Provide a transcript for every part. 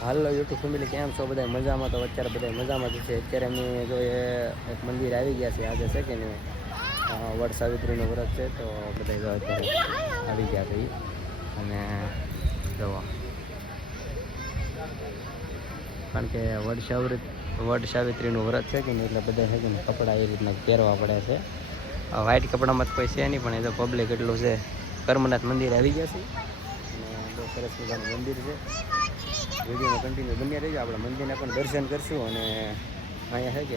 હાલો YouTube family કેમ છો બધા મજામાં? તો અત્યારે બધા મજામાં જ છે. અત્યારે અમે જો એક મંદિર આવી ગયા છે. આજે છે કે નહીં વડ સાવિત્રીનું વ્રત છે, તો બધા જો અત્યારે આવી ગયા છે. અને જોવા કારણ કે વડ સાવિત્રીનું વ્રત છે કે નહીં એટલે બધા છે કે ને કપડાં એ રીતના પહેરવા પડે છે. વ્હાઈટ કપડામાં જ કોઈ છે નહીં, પણ એ તો પબ્લિક એટલું છે. કર્મનાથ મંદિર આવી ગયા છે અને બહુ સરસ મજાનું મંદિર છે. વિડીયોમાં કન્ટિન્યુ બન્યા રહીજો. આપણે મંદિરના પણ દર્શન કરશું. અને અહીંયા છે કે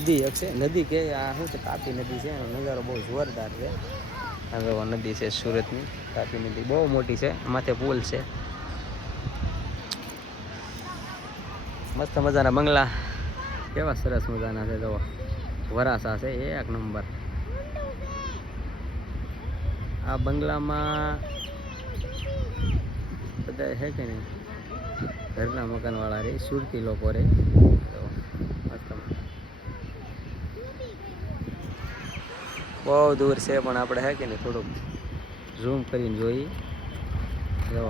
નદી એક છે, નદી કે આ શું છે, તાપી નદી છે. એનો નજારો બહુ જોરદાર છે. હવે નદી છે સુરતની તાપી નદી, બહુ મોટી છે. માથે પુલ છે. મસ્ત મજાના બંગલા, કેવા સરસ મજાના છે. જો વરાસા છે એક નંબર. આ બંગલામાં બધા છે કે નહીં ઘરના મકાનવાળા રહે, સુરતી લોકો રહે. બહુ દૂર છે, પણ આપણે છે કે નહીં થોડુંક ઝૂમ કરીને જોઈએ. જો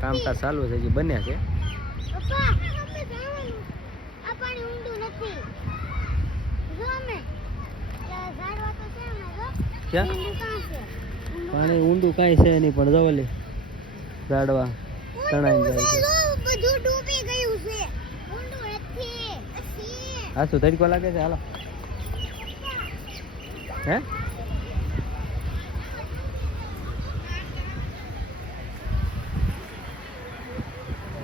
કામકાજ ચાલુ છે, હજી બન્યા છે. ક્યાં પાણી ઊંડું કાંઈ છે નહીં, પણ જવલી ઝાડવા તણાઈ જાય છે. હા શું તડકો લાગે છે? હાલો હે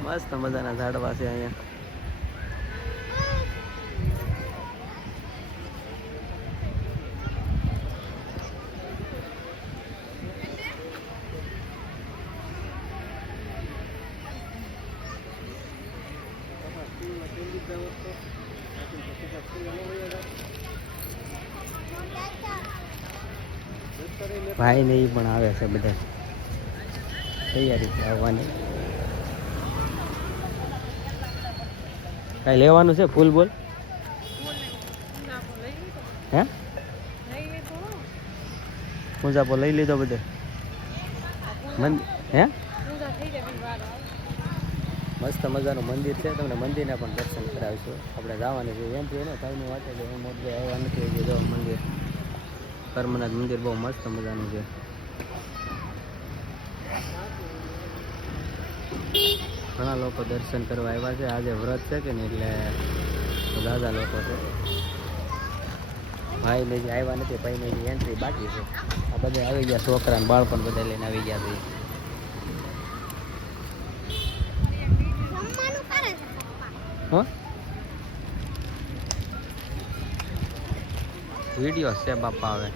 મસ્ત મજાના ઝાડવા છે અહીંયા. ભાઈ ને એ પણ આવે છે, બધા તૈયારી આવવાની. કઈ લેવાનું છે? ફૂલ બોલ હે મુજાપો લઈ લીધો બધે હે. મસ્ત મજાનું મંદિર છે, તમને મંદિરના પણ દર્શન કરાવીશું. આપણે જવાની છે એમ થયું ને કાંઈની વાત છે, એમ મોટે આવવા નથી. જો મંદિર કર્મનાથ મંદિર બહુ મસ્ત મજાનું છે. ઘણા લોકો દર્શન કરવા આવ્યા છે. આજે વ્રત છે કે ને એટલે દાદા લોકો છે. ભાઈ ને જે આવ્યા નથી, ભાઈ ને જે એન્ટ્રી બાકી છે. આ બધા આવી ગયા, છોકરા ને બાળ પણ બધા લઈને આવી ગયા છે. વિડીયો છે બાપા. હવે